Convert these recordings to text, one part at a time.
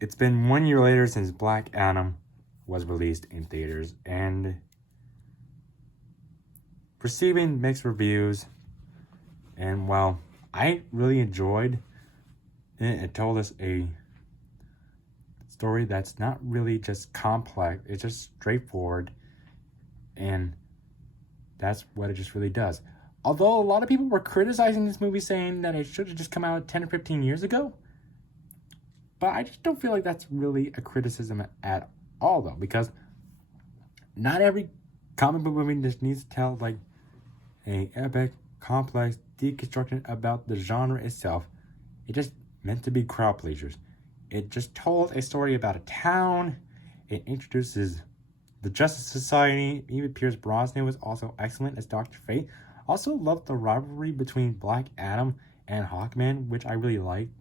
It's been 1 year later since Black Adam was released in theaters and receiving mixed reviews. And while I really enjoyed it, it told us a story that's not really just complex, it's just straightforward, and that's what it just really does. Although a lot of people were criticizing this movie saying that it should have just come out 10 or 15 years ago, but I just don't feel like that's really a criticism at all, though, because not every comic book movie just needs to tell like a epic, complex deconstruction about the genre itself. It just meant to be crowd pleasers. It just told a story about a town. It introduces the Justice Society. Even Pierce Brosnan was also excellent as Dr. Fate. Also loved the rivalry between Black Adam and Hawkman, which I really liked.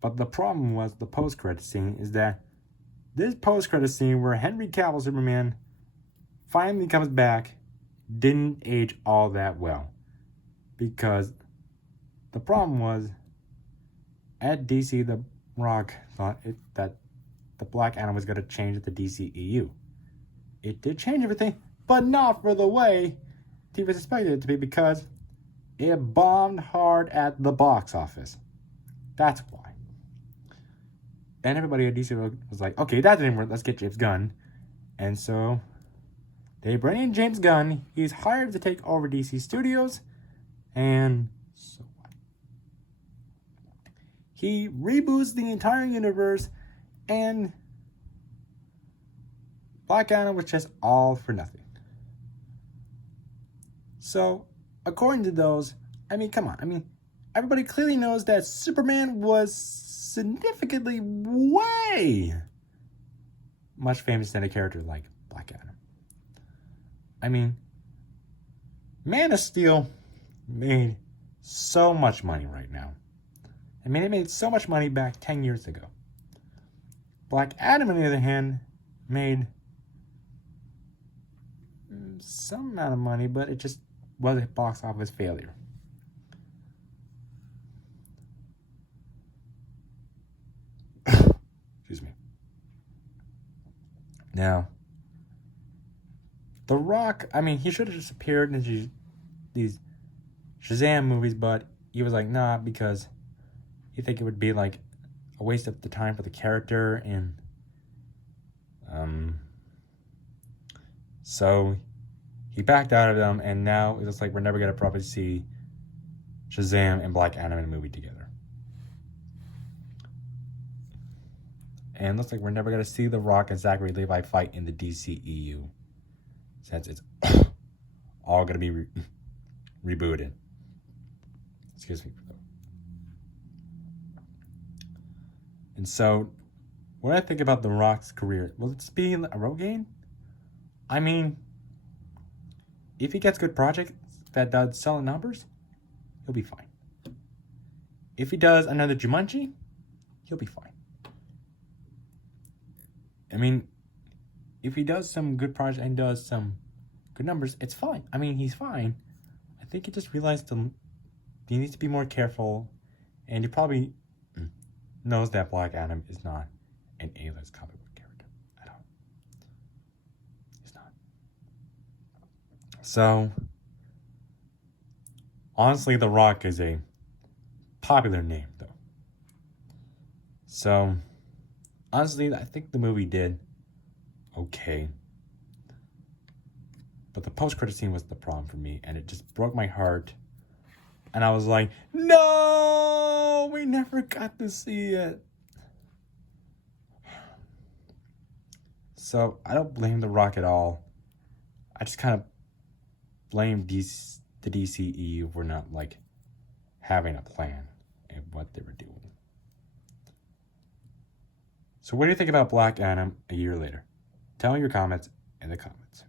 But the problem was the post-credit scene is that this post-credit scene where Henry Cavill Superman finally comes back didn't age all that well. Because the problem was, at DC, The Rock thought that the Black Adam was going to change the DCEU. It did change everything, but not for the way he was expected it to be, because it bombed hard at the box office. That's why. And everybody at DC was like, okay, that didn't work, let's get James Gunn. And so they bring in James Gunn. He's hired to take over DC Studios. And so what? He reboots the entire universe, and Black Adam was just all for nothing. So, according to those, I mean, come on. I mean, everybody clearly knows that Superman was significantly way much famous than a character like Black Adam. I mean, Man of Steel made so much money right now. I mean, it made so much money back 10 years ago. Black Adam, on the other hand, made some amount of money, but it just was a box office failure. Excuse me. Now, The Rock, I mean, he should have just appeared in these Shazam movies, but he was like, nah, because he think it would be like a waste of the time for the character, and so he backed out of them, and now it looks like we're never gonna probably see Shazam and Black Adam in a movie together. And it looks like we're never gonna see The Rock and Zachary Levi fight in the DCEU, since it's all gonna be rebooted. Excuse me. And so, when I think about The Rock's career, will it just be a Rogaine? I mean, if he gets good projects that does solid numbers, he'll be fine. If he does another Jumanji, he'll be fine. I mean, if he does some good project and does some good numbers, it's fine. I mean, he's fine. I think he just realized he needs to be more careful, and he probably knows that Black Adam is not an A-list comic book character at all. He's not. So, honestly, The Rock is a popular name, though. So, honestly, I think the movie did okay. But the post-credit scene was the problem for me, and it just broke my heart. And I was like, no, we never got to see it. So I don't blame The Rock at all. I just kind of blame the DCEU for not like having a plan and what they were doing. So what do you think about Black Adam a year later? Tell me your comments in the comments.